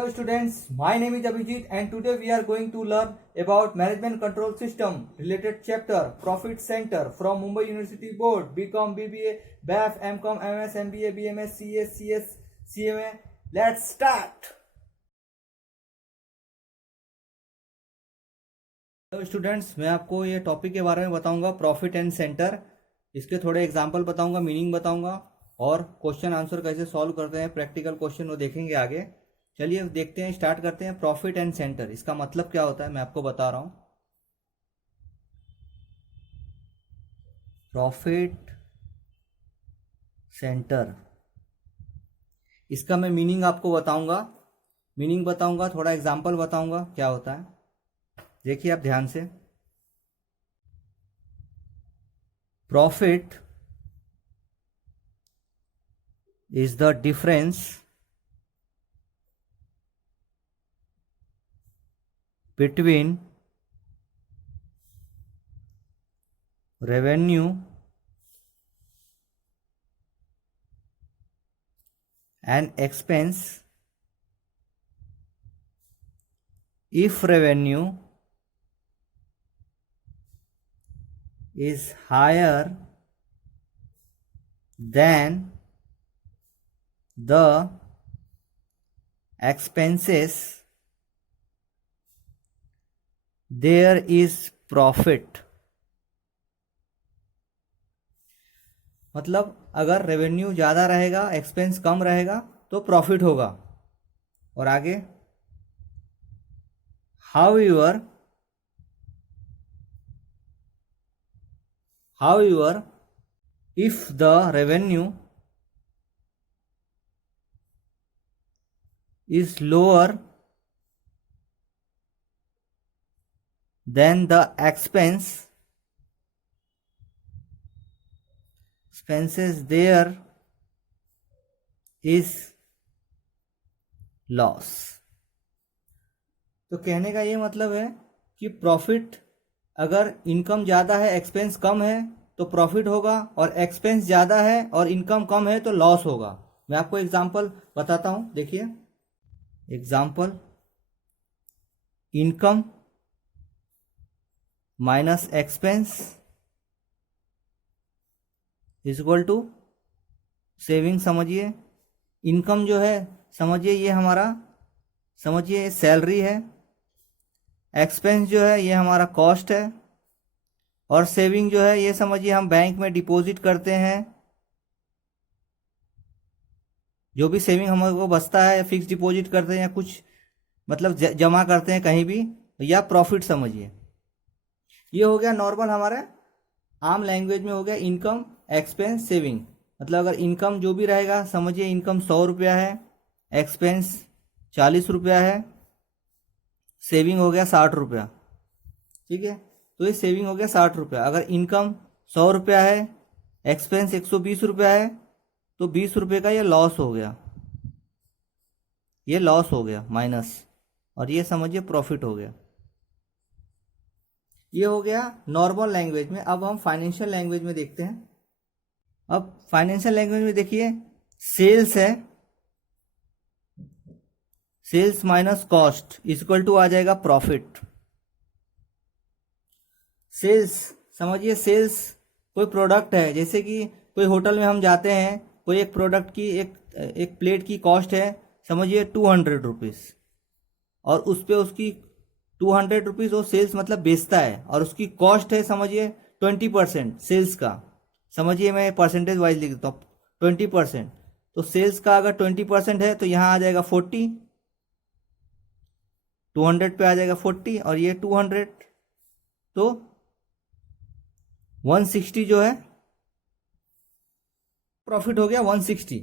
Hello students, my name is Abhijit and today we are going to learn about Management Control System related chapter Profit Center from Mumbai University Board BCom, BBA, BAF, MCom, MS, MBA, BMS, CS, CS, CMA. Let's start. Hello students, मैं आपको ये topic के बारे में बताऊंगा profit and centre. इसके थोड़े example बताऊंगा, मीनिंग बताऊंगा और क्वेश्चन आंसर कैसे सॉल्व करते हैं, प्रैक्टिकल क्वेश्चन वो देखेंगे आगे। चलिए देखते हैं, स्टार्ट करते हैं। प्रॉफिट एंड सेंटर, इसका मतलब क्या होता है मैं आपको बता रहा हूं। प्रॉफिट सेंटर, इसका मैं मीनिंग आपको बताऊंगा, थोड़ा एग्जांपल बताऊंगा क्या होता है। देखिए आप ध्यान से। Profit is the difference between revenue and expense if revenue is higher than the expenses, there is profit। मतलब अगर रेवेन्यू ज़्यादा रहेगा, एक्सपेंस कम रहेगा तो प्रॉफिट होगा। और आगे, however if the revenue is lower than the expenses, there is loss। तो कहने का ये मतलब है कि प्रॉफिट, अगर इनकम ज़्यादा है एक्सपेंस कम है तो प्रॉफिट होगा, और एक्सपेंस ज़्यादा है और इनकम कम है तो लॉस होगा। मैं आपको एग्जांपल बताता हूँ, देखिए example. Income minus expense is equal to saving. समझिए इनकम जो है, समझिए ये हमारा, समझिए सैलरी है। एक्सपेंस जो है ये हमारा कॉस्ट है, और सेविंग जो है ये समझिए हम बैंक में डिपॉजिट करते हैं। जो भी सेविंग हमको बचता है, फिक्स डिपॉजिट करते हैं या कुछ मतलब जमा करते हैं कहीं भी, या प्रॉफिट समझिए। ये हो गया नॉर्मल, हमारे आम लैंग्वेज में हो गया इनकम, एक्सपेंस, सेविंग। मतलब अगर इनकम जो भी रहेगा, समझिए इनकम 100 रुपया है, एक्सपेंस 40 रुपया है, सेविंग हो गया 60 रुपया। ठीक है, तो ये सेविंग हो गया 60 रुपया। अगर इनकम 100 रुपया है, एक्सपेंस 120 रुपया है, तो 20 रुपये का ये लॉस हो गया, ये लॉस हो गया माइनस, और ये समझिए प्रॉफिट हो गया। ये हो गया नॉर्मल लैंग्वेज में। अब हम फाइनेंशियल लैंग्वेज में देखते हैं। अब फाइनेंशियल लैंग्वेज में देखिए, सेल्स है, sales minus cost equal to आ जाएगा प्रॉफिट। सेल्स, समझिए सेल्स कोई प्रोडक्ट है, जैसे कि कोई होटल में हम जाते हैं, कोई एक प्रोडक्ट की एक प्लेट की कॉस्ट है समझिए 200 रुपीज़, और उस पर उसकी 200 रुपीज़ वो सेल्स मतलब बेचता है, और उसकी कॉस्ट है समझिए 20% सेल्स का। समझिए मैं परसेंटेज वाइज लिख देता हूँ, 20%। तो सेल्स का अगर 20% है तो यहाँ आ जाएगा 40, 200 पे आ जाएगा 40, और ये 200, तो 160 जो है प्रॉफिट हो गया 160।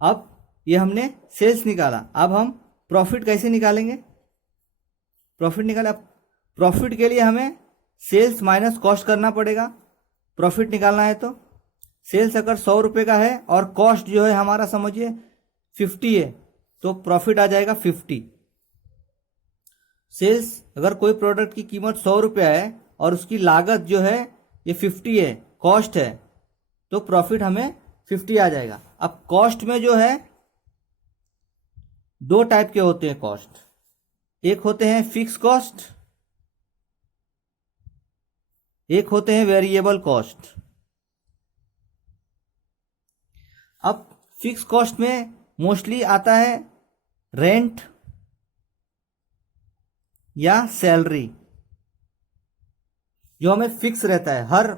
अब ये हमने सेल्स निकाला, अब हम प्रॉफिट कैसे निकालेंगे? प्रॉफिट निकाला, प्रॉफिट के लिए हमें सेल्स माइनस कॉस्ट करना पड़ेगा। प्रॉफिट निकालना है तो सेल्स अगर 100 रुपये का है और कॉस्ट जो है हमारा समझिए 50 है, तो प्रॉफिट आ जाएगा 50। सेल्स, अगर कोई प्रोडक्ट की कीमत 100 रुपया है और उसकी लागत जो है ये 50 है, कॉस्ट है, तो प्रॉफिट हमें 50 आ जाएगा। अब कॉस्ट में जो है दो टाइप के होते हैं कॉस्ट, एक होते हैं फिक्स कॉस्ट, एक होते हैं वेरिएबल कॉस्ट। अब फिक्स कॉस्ट में मोस्टली आता है रेंट या सैलरी, जो हमें फिक्स रहता है, हर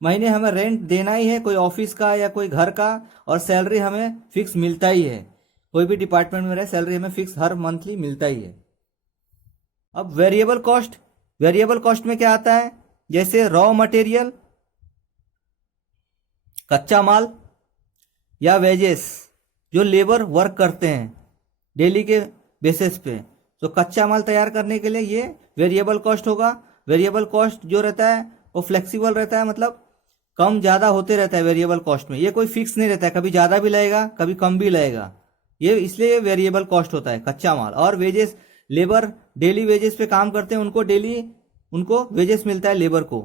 महीने हमें रेंट देना ही है, कोई ऑफिस का या कोई घर का, और सैलरी हमें फिक्स मिलता ही है, कोई भी डिपार्टमेंट में रहे सैलरी हमें फिक्स हर मंथली मिलता ही है। अब वेरिएबल कॉस्ट, वेरिएबल कॉस्ट में क्या आता है, जैसे रॉ मटेरियल, कच्चा माल या वेजेस, जो लेबर वर्क करते हैं डेली के बेसिस पे, तो कच्चा माल तैयार करने के लिए ये वेरिएबल कॉस्ट होगा। वेरिएबल कॉस्ट जो रहता है वो फ्लेक्सिबल रहता है, मतलब कम ज़्यादा होते रहता है वेरिएबल कॉस्ट में, ये कोई फिक्स नहीं रहता है, कभी ज़्यादा भी लगेगा कभी कम भी लगेगा, ये इसलिए वेरिएबल कॉस्ट होता है कच्चा माल। और वेजेस, लेबर डेली वेजेस पे काम करते हैं, उनको डेली उनको वेजेस मिलता है लेबर को,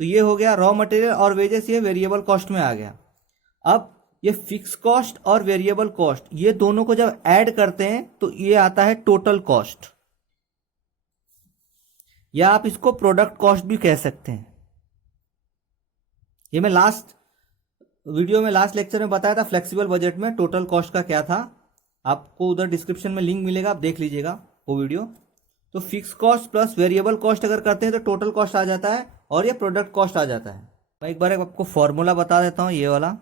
तो ये हो गया रॉ मटेरियल और वेजेस, ये वेरिएबल कॉस्ट में आ गया। अब ये फिक्स कॉस्ट और वेरिएबल कॉस्ट, ये दोनों को जब ऐड करते हैं तो ये आता है टोटल कॉस्ट, या आप इसको प्रोडक्ट कॉस्ट भी कह सकते हैं। ये मैं लास्ट वीडियो में, लास्ट लेक्चर में बताया था फ्लेक्सिबल बजट में टोटल कॉस्ट का क्या था, आपको उधर डिस्क्रिप्शन में लिंक मिलेगा, आप देख लीजिएगा वो वीडियो। तो fix cost plus variable cost अगर करते हैं तो टोटल कॉस्ट आ जाता है, और ये प्रोडक्ट कॉस्ट आ जाता है। मैं एक बार आपको फॉर्मूला बता देता हूँ, ये वाला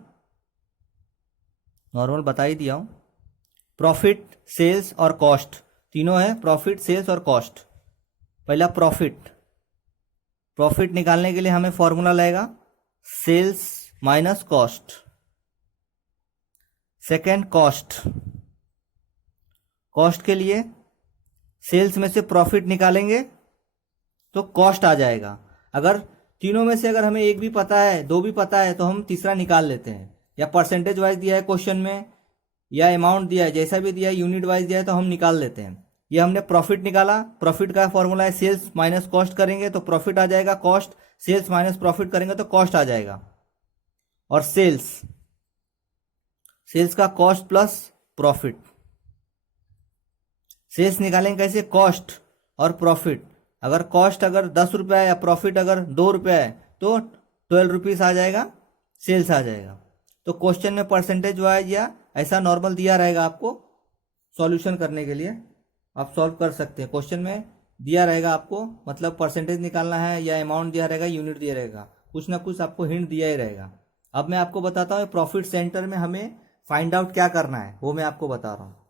नॉर्मल बता ही दिया हूँ। प्रॉफिट, सेल्स और कॉस्ट, तीनों है, प्रॉफिट, सेल्स और कॉस्ट। पहला प्रॉफिट, प्रॉफिट निकालने के लिए हमें फॉर्मूला लगेगा sales minus cost. Second cost, cost के लिए सेल्स में से प्रॉफिट निकालेंगे तो कॉस्ट आ जाएगा। अगर तीनों में से अगर हमें एक भी पता है, दो भी पता है, तो हम तीसरा निकाल लेते हैं, या परसेंटेज वाइज दिया है क्वेश्चन में, या अमाउंट दिया है, जैसा भी दिया है, यूनिट वाइज दिया है, तो हम निकाल लेते हैं। ये हमने प्रॉफिट निकाला, प्रॉफिट का फॉर्मूला है सेल्स माइनस कॉस्ट, करेंगे तो प्रॉफिट आ जाएगा, कॉस्ट, सेल्स माइनस प्रॉफिट करेंगे तो कॉस्ट आ जाएगा। और सेल्स, सेल्स का कॉस्ट प्लस प्रॉफिट, सेल्स निकालेंगे कैसे, कॉस्ट और प्रॉफिट। अगर कॉस्ट अगर 10 रुपया है या प्रॉफिट अगर 2 रुपया है तो 12 रुपीज आ जाएगा, सेल्स आ जाएगा। तो क्वेश्चन में परसेंटेज वाइज या ऐसा नॉर्मल दिया रहेगा, आपको सॉल्यूशन करने के लिए आप सॉल्व कर सकते हैं। क्वेश्चन में दिया रहेगा आपको, मतलब परसेंटेज निकालना है या अमाउंट दिया रहेगा, यूनिट दिया रहेगा, कुछ ना कुछ आपको हिंट दिया ही रहेगा। अब मैं आपको बताता हूँ प्रॉफिट सेंटर में हमें फाइंड आउट क्या करना है, वो मैं आपको बता रहा हूँ।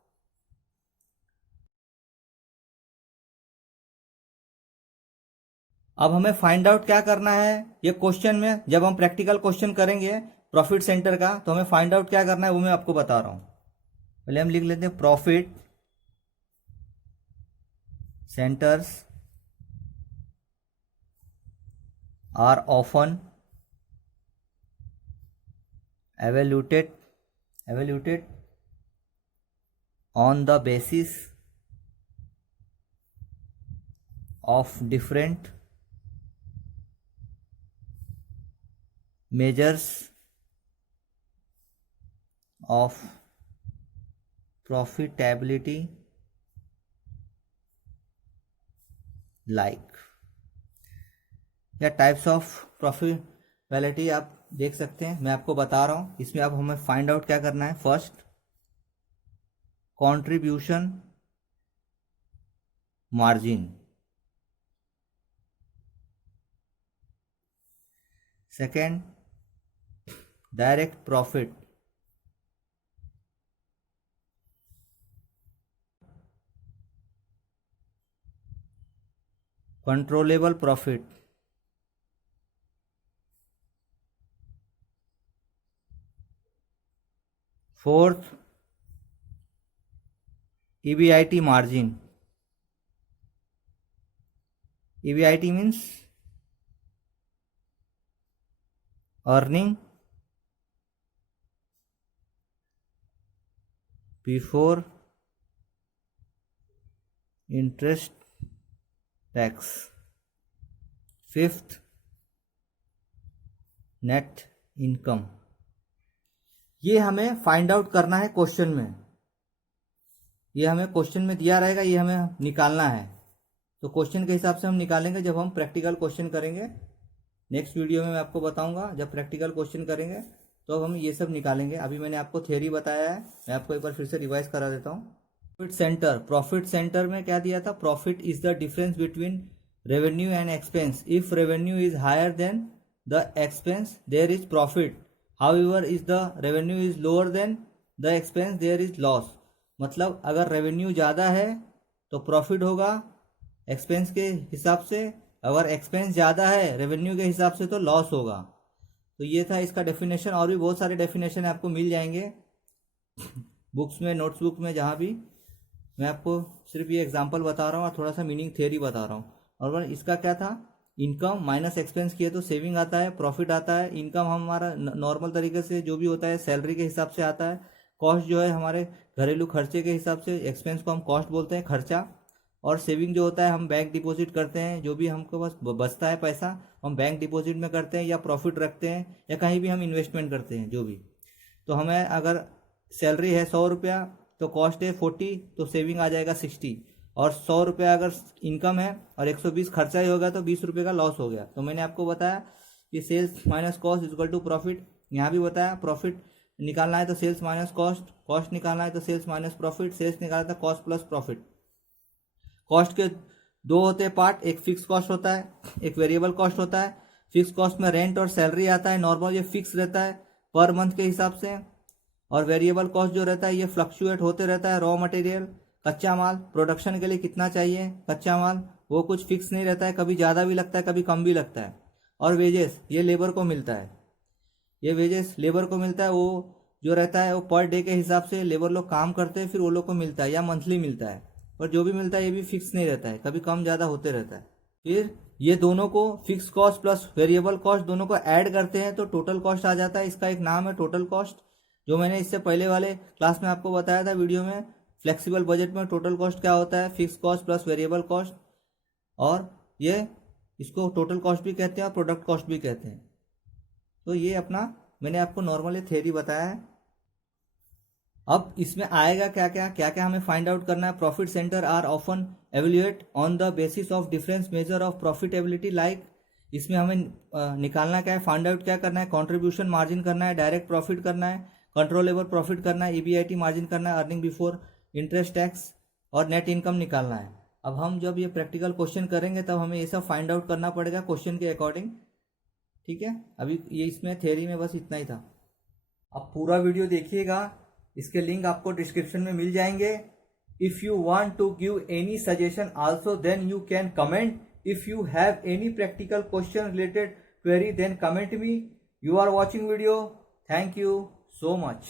अब हमें फाइंड आउट क्या करना है, ये क्वेश्चन में जब हम प्रैक्टिकल क्वेश्चन करेंगे प्रॉफिट सेंटर का, तो हमें फाइंड आउट क्या करना है वो मैं आपको बता रहा हूँ। पहले हम लिख लेते हैं profit centers are often evaluated on the basis of different measures of profitability like, या टाइप्स ऑफ प्रॉफिटेबिलिटी आप देख सकते हैं, मैं आपको बता रहा हूँ। इसमें अब हमें फाइंड आउट क्या करना है, first contribution margin, second direct profit, controllable profit, fourth EBIT margin, EBIT means earning before interest tax, fifth net income. ये हमें फाइंड आउट करना है क्वेश्चन में, ये हमें क्वेश्चन में दिया रहेगा, ये हमें निकालना है। तो क्वेश्चन के हिसाब से हम निकालेंगे जब हम प्रैक्टिकल क्वेश्चन करेंगे। नेक्स्ट वीडियो में मैं आपको बताऊंगा जब प्रैक्टिकल क्वेश्चन करेंगे तो हम ये सब निकालेंगे। अभी मैंने आपको थ्योरी बताया है, मैं आपको एक बार फिर से रिवाइज करा देता हूँ। प्रॉफिट सेंटर में क्या दिया था? Profit is the difference between revenue and expense. If revenue is higher than the expense there is profit, however is the revenue is lower than the expense there is loss. मतलब अगर revenue ज़्यादा है तो profit होगा expense के हिसाब से, अगर एक्सपेंस ज़्यादा है रेवेन्यू के हिसाब से तो लॉस होगा। तो ये था इसका डेफिनेशन। और भी बहुत सारे डेफिनेशन आपको मिल जाएंगे बुक्स में, नोट्स बुक में, जहाँ भी। मैं आपको सिर्फ ये एग्जांपल बता रहा हूँ और थोड़ा सा मीनिंग थ्योरी बता रहा हूँ। और इसका क्या था? इनकम माइनस एक्सपेंस किए तो सेविंग आता है, प्रॉफिट आता है। इनकम हमारा नॉर्मल तरीके से जो भी होता है सैलरी के हिसाब से आता है। कॉस्ट जो है हमारे घरेलू खर्चे के हिसाब से, एक्सपेंस को हम कॉस्ट बोलते हैं, खर्चा। और सेविंग जो होता है हम बैंक डिपॉजिट करते हैं, जो भी हमको बस बचता है पैसा हम बैंक डिपॉजिट में करते हैं या प्रॉफिट रखते हैं या कहीं भी हम इन्वेस्टमेंट करते हैं जो भी। तो हमें अगर सैलरी है 100 रुपया तो कॉस्ट है 40, तो सेविंग आ जाएगा 60। और 100 रुपया अगर इनकम है और 120 खर्चा ही होगा तो 20 रुपये का लॉस हो गया। तो मैंने आपको बताया कि sales minus cost equal to profit. यहाँ भी बताया प्रॉफिट निकालना है तो सेल्स माइनस कॉस्ट, कॉस्ट निकालना है तो सेल्स माइनस प्रॉफिट, सेल्स निकालना था कॉस्ट प्लस प्रॉफिट। कॉस्ट के दो होते हैं पार्ट, एक फिक्स कॉस्ट होता है, एक वेरिएबल कॉस्ट होता है। फिक्स कॉस्ट में रेंट और सैलरी आता है, नॉर्मल ये फिक्स रहता है पर मंथ के हिसाब से। और वेरिएबल कॉस्ट जो रहता है ये फ्लक्चुएट होते रहता है। रॉ मटेरियल, कच्चा माल, प्रोडक्शन के लिए कितना चाहिए कच्चा माल, वो कुछ फिक्स नहीं रहता है, कभी ज़्यादा भी लगता है कभी कम भी लगता है। और वेजेस ये लेबर को मिलता है, ये वेजेस लेबर को मिलता है, वो जो रहता है वो पर डे के हिसाब से लेबर लोग काम करते हैं, फिर वो लोग को मिलता है या मंथली मिलता है। पर जो भी मिलता है ये भी फिक्स नहीं रहता है, कभी कम ज़्यादा होते रहता है। फिर ये दोनों को fix cost plus variable cost दोनों को ऐड करते हैं तो टोटल कॉस्ट आ जाता है। इसका एक नाम है टोटल कॉस्ट, जो मैंने इससे पहले वाले क्लास में आपको बताया था वीडियो में। फ्लेक्सिबल बजट में टोटल कॉस्ट क्या होता है? Fix cost plus variable cost. और ये इसको टोटल कॉस्ट भी कहते हैं और प्रोडक्ट कॉस्ट भी कहते हैं। तो ये अपना मैंने आपको नॉर्मली थ्योरी बताया है। अब इसमें आएगा क्या क्या हमें फाइंड आउट करना है। Profit centre are often evaluate on the basis of difference measure of profitability. Like इसमें हमें निकालना क्या है, फाइंड आउट क्या करना है? कंट्रीब्यूशन मार्जिन करना है, डायरेक्ट प्रॉफिट करना है, कंट्रोलेबल प्रॉफिट करना है, ईबीआईटी मार्जिन करना है, अर्निंग बिफोर इंटरेस्ट टैक्स और नेट इनकम निकालना है। अब हम जब ये प्रैक्टिकल क्वेश्चन करेंगे तब हमें ये सब फाइंड आउट करना पड़ेगा क्वेश्चन के अकॉर्डिंग। ठीक है, अभी ये इसमें थ्योरी में बस इतना ही था। अब पूरा वीडियो देखिएगा, इसके लिंक आपको डिस्क्रिप्शन में मिल जाएंगे। If you want to give any suggestion also then you can comment. If you have any practical question related query then comment me. You are watching video, thank you so much।